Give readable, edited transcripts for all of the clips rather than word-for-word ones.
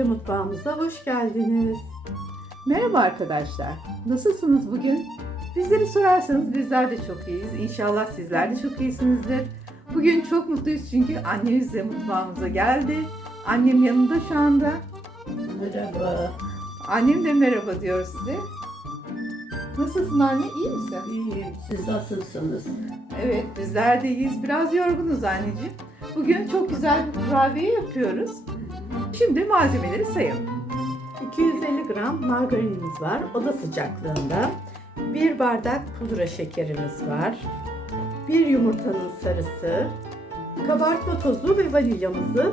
Annemizle mutfağımıza hoş geldiniz. Merhaba arkadaşlar. Nasılsınız bugün? Bizleri sorarsanız bizler de çok iyiyiz. İnşallah sizler de çok iyisinizdir. Bugün çok mutluyuz çünkü annemizle mutfağımıza geldi. Annem yanında şu anda. Merhaba. Annem de merhaba diyor size. Nasılsın anne? İyi misin? İyiyim. Siz nasılsınız? Evet, bizler de iyiyiz. Biraz yorgunuz anneciğim. Bugün çok güzel bir kurabiye yapıyoruz. Şimdi malzemeleri sayalım. 250 gram margarinimiz var, oda sıcaklığında. 1 bardak pudra şekerimiz var. 1 yumurtanın sarısı. Kabartma tozu ve vanilyamızı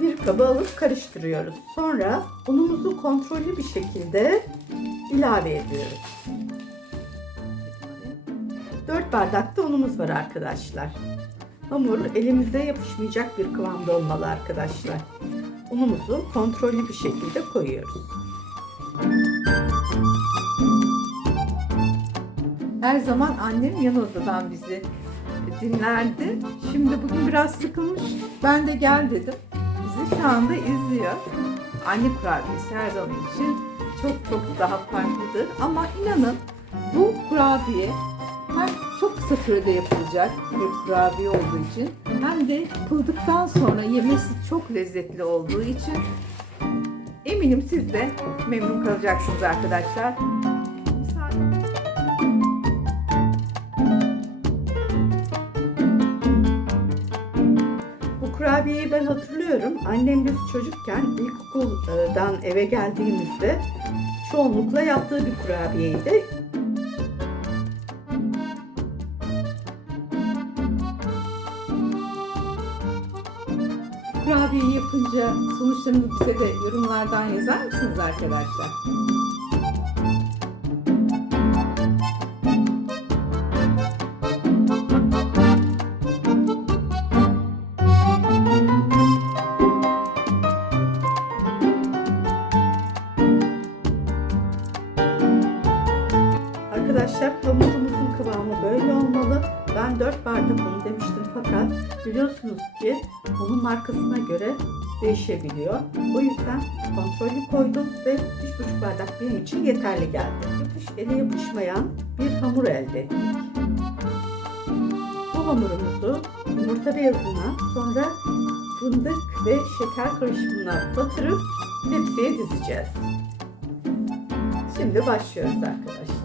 bir kaba alıp karıştırıyoruz. Sonra unumuzu kontrollü bir şekilde ilave ediyoruz. 4 bardak da unumuz var arkadaşlar. Hamur elimize yapışmayacak bir kıvamda olmalı arkadaşlar. Unumuzu kontrollü bir şekilde koyuyoruz. Her zaman annem yan odadan bizi dinlerdi. Şimdi bugün biraz sıkılmış. Ben de gel dedim. Bizi şu anda izliyor. Anne kurabiyesi her zaman için çok daha farklıdır. Ama inanın bu kurabiye hem çok kısa sürede yapılacak bir kurabiye olduğu için hem de yapıldıktan sonra yemesi çok lezzetli olduğu için eminim siz de memnun kalacaksınız arkadaşlar. Bu kurabiyeyi ben hatırlıyorum. Annem biz çocukken ilkokuldan eve geldiğimizde çoğunlukla yaptığı bir kurabiyeydi. Kurabiyeyi yapınca sonuçlarını bize de yorumlardan yazar mısınız arkadaşlar? Arkadaşlar hamurumuzun kıvamı böyle olmalı. Ben 4 bardak un demiştim fakat biliyorsunuz ki unun markasına göre değişebiliyor. O yüzden kontrollü koydum ve 3,5 bardak benim için yeterli geldi. Ele yapışmayan bir hamur elde ettik. Bu hamurumuzu yumurta beyazına sonra fındık ve şeker karışımına batırıp tepsiye dizeceğiz. Şimdi başlıyoruz arkadaşlar.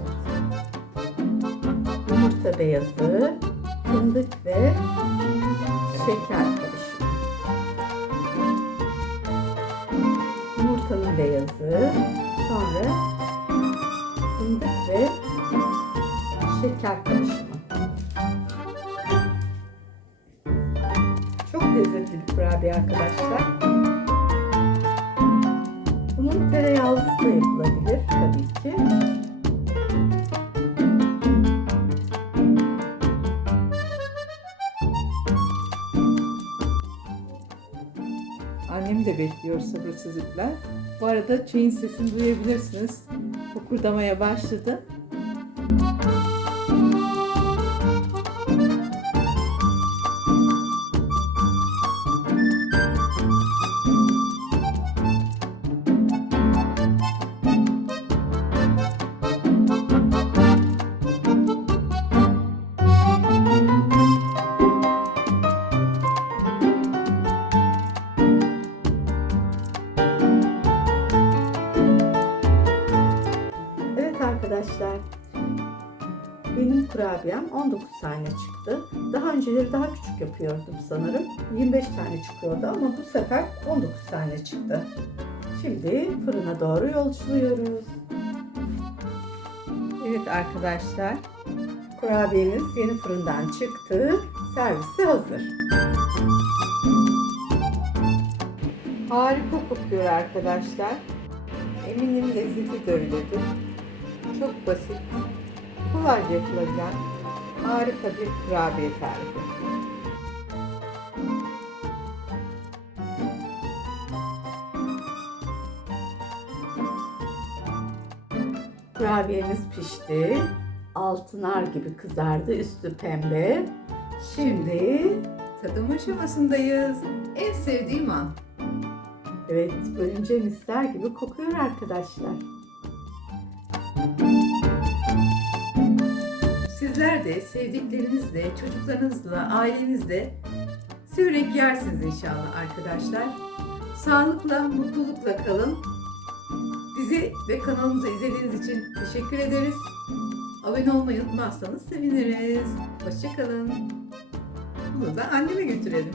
Yumurta beyazı, fındık ve şeker karışımı. Yumurtanın beyazı, sonra fındık ve şeker karışımı. Çok lezzetli bir kurabiye arkadaşlar. Bunun tereyağlısı da yapılabilir tabii ki. Annem de bekliyor sabırsızlıkla. Bu arada çayın sesini duyabilirsiniz. Fokurdamaya başladı. Arkadaşlar benim kurabiyem 19 tane çıktı. Daha önceleri daha küçük yapıyordum sanırım. 25 tane çıkıyordu ama bu sefer 19 tane çıktı. Şimdi fırına doğru yolculuyoruz. Evet arkadaşlar, kurabiyemiz yeni fırından çıktı. Servise hazır. Harika kokuyor arkadaşlar. Eminim lezzeti de öyledir. Çok basit, kolayca yapılabilen harika bir kurabiye tarifi. Kurabiyemiz pişti. Altı nar gibi kızardı, üstü pembe. Şimdi tadım aşamasındayız. En sevdiğim an. Evet, bölünce misler gibi kokuyor arkadaşlar. Sizler de sevdiklerinizle, çocuklarınızla, ailenizle severek yersiniz inşallah arkadaşlar. Sağlıkla, mutlulukla kalın. Bizi ve kanalımızı izlediğiniz için teşekkür ederiz. Abone olmayı unutmazsanız seviniriz. Hoşça kalın. Bunu da anneme götürelim.